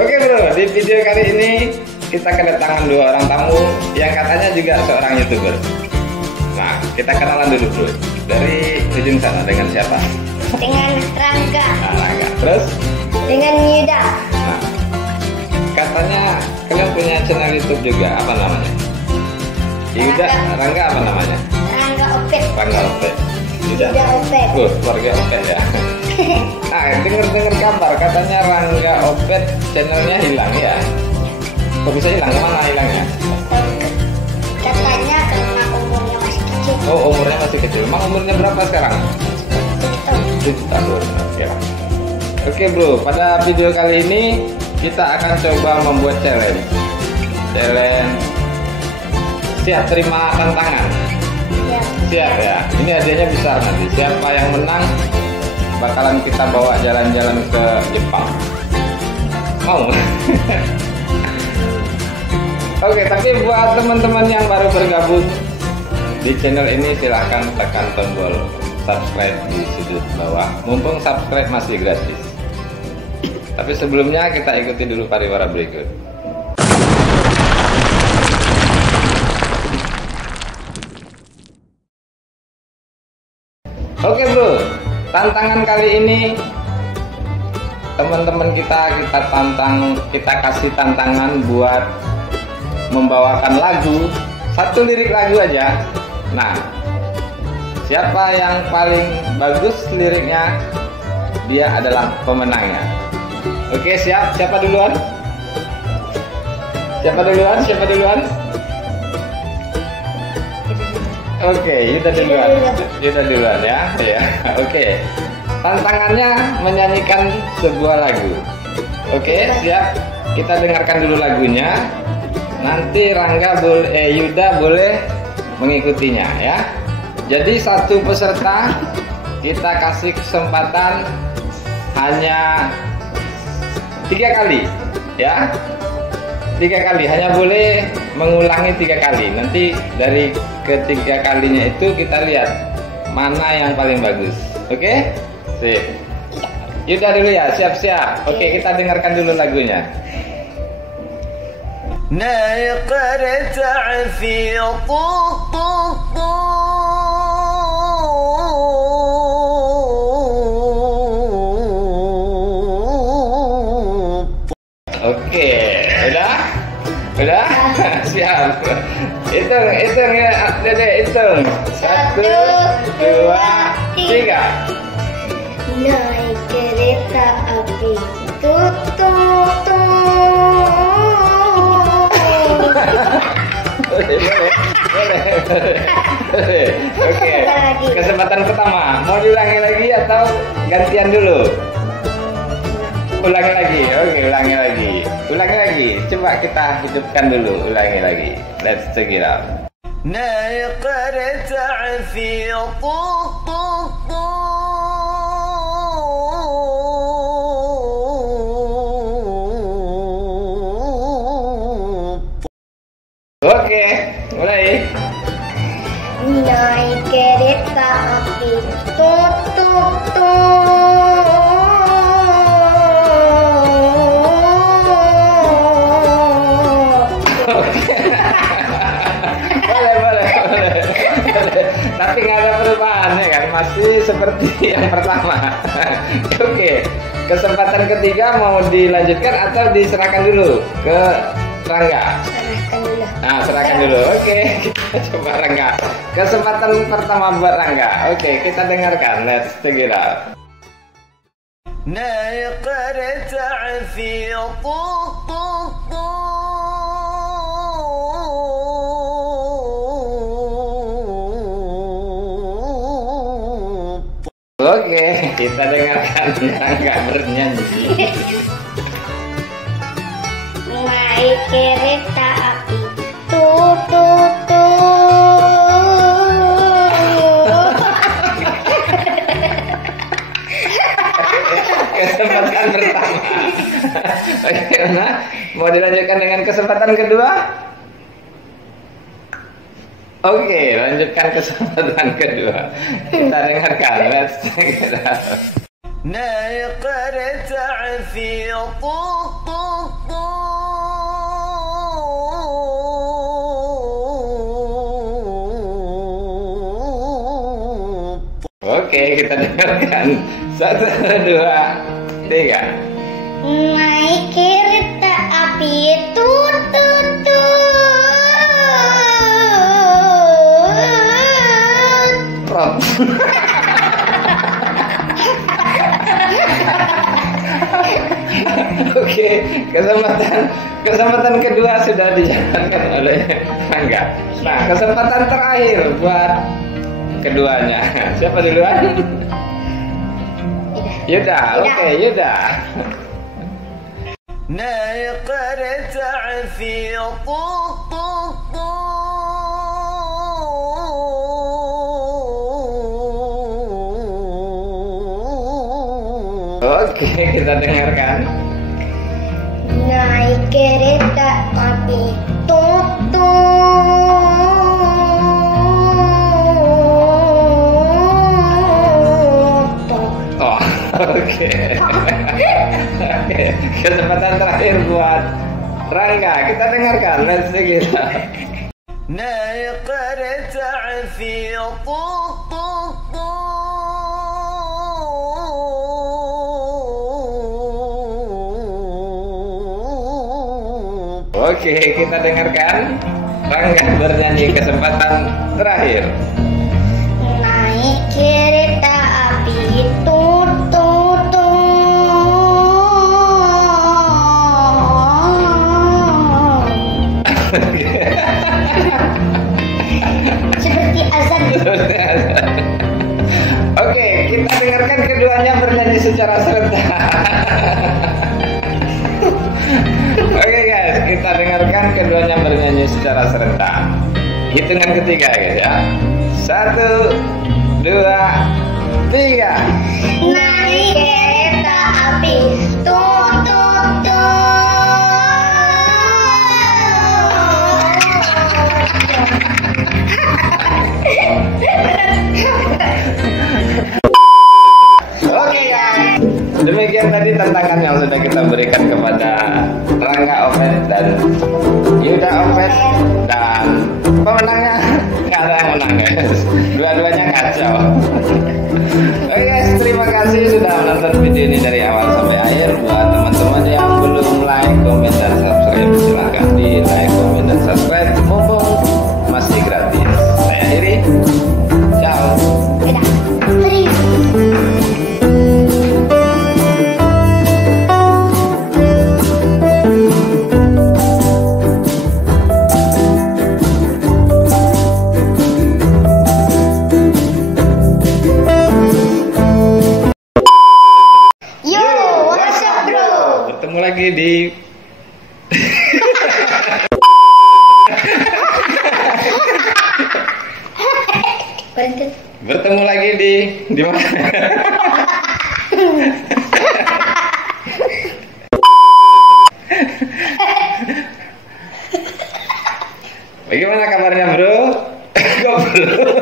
Oke bro, di video kali ini kita kedatangan dua orang tamu yang katanya juga seorang YouTuber. Nah, kita kenalan dulu bro. Dari ujung sana dengan siapa? Dengan Rangga. Nah, Rangga. Terus? Dengan Yuda. Nah, katanya kalian punya channel YouTube juga, apa namanya? Yuda, Rangga apa namanya? Rangga Opet. Rangga Opet. Yuda Opet. Keluarga Opet ya. Nah, dengar kabar katanya Rangga Opet channelnya hilang ya. Kok bisa hilang? Kemana hilangnya? Katanya karena umurnya masih kecil. Oh, umurnya masih kecil. Emang umurnya berapa sekarang? 7 tahun. Oke bro, pada video kali ini kita akan coba membuat challenge. Siap terima tantangan? Siap ya. Ini hadiahnya besar nanti. Siapa yang menang bakalan kita bawa jalan-jalan ke Jepang. Mau? Oke, tapi buat teman-teman yang baru bergabung di channel ini silahkan tekan tombol subscribe di sudut bawah. Mumpung subscribe masih gratis. Tapi sebelumnya kita ikuti dulu pariwara berikut. Oke bro, tantangan kali ini teman-teman kita kasih tantangan buat membawakan lagu, satu lirik lagu aja. Nah, siapa yang paling bagus liriknya, dia adalah pemenangnya. Oke, siap? Siapa duluan? Siapa duluan? Oke, Yuda duluan ya. Ya, oke. Tantangannya menyanyikan sebuah lagu. Oke, siap? Kita dengarkan dulu lagunya. Nanti Yuda boleh mengikutinya ya. Jadi satu peserta kita kasih kesempatan hanya 3 kali ya. 3 kali, hanya boleh mengulangi 3 kali. Nanti dari ketiga kalinya itu kita lihat mana yang paling bagus. Oke? Sip. Yuda dulu ya, siap-siap. Oke, kita dengarkan dulu lagunya. ناقرة عفيط Oke, udah, siap. Hitung ya, Dede, hitung. 1, 2, 3. Naik kereta api, tutup. Boleh. Oke. Kesempatan pertama, mau diulangi lagi atau gantian dulu? Ulangi lagi. Oke, ulangi lagi. Coba kita hidupkan dulu, ulangi lagi. Let's check it out. ناقرة عفيط Oke, mulai. Naik kereta api, tutup. Boleh. Tapi nggak ada perubahan ya kan, masih seperti yang pertama. Oke, kesempatan ketiga mau dilanjutkan atau diserahkan dulu ke Rangga? Serahkan dulu. Oke, kita coba Rangga. Kesempatan pertama buat Rangga. Oke, kita dengarkan. Let's check it out. ناقرة عفيط Oke, kita dengarkan Rangga bernyanyi. Naik kereta api, tutup. Kesempatan pertama. Bagaimana? Mau dilanjutkan dengan kesempatan kedua? Oke, lanjutkan kesempatan kedua. Kita dengarkan. Let's check it out. نايق ارتع في طوط Oke, kita dengarkan. 1, 2, 3. Naik kereta api tut tut tut. Prot. Oke, kesempatan kedua sudah dijalankan oleh Rangga. Nah, kesempatan terakhir buat keduanya. Siapa duluan? Yuda. Oke, Yuda. نايق ارتع في طوط Oke, kita dengarkan. Naik kereta api tut tut. Oh, oke. Oke, kesempatan terakhir buat Rangga. Kita dengarkan. Let's see kita. نايق ارتع في طوط Oke, kita dengarkan. Rangga bernyanyi kesempatan terakhir. Naik kereta api tut tut tut. Seperti azan. Oke, kita dengarkan keduanya bernyanyi secara serentak. Oke guys, kita dengarkan keduanya bernyanyi secara serentak. Hitungan ketiga guys ya. 1, 2, 3. Naik kereta api tut tut Oke guys, demikian tadi tantangan yang sudah kita berikan kepada Rangga Opet dan Yuda Opet, dan pemenangnya nggak ada yang menang guys. Dua-duanya kacau. Oke guys, terima kasih sudah menonton video ini dari awal sampai akhir. Buat teman-teman yang belum like, komen, dan subscribe, silahkan di like, komen, dan subscribe mumpung masih gratis. Saya akhiri. Ciao. Dadah. Free. Yo, what's up bro? Bertemu lagi di bertemu lagi di mana? Bagaimana kabarnya bro? Goblok.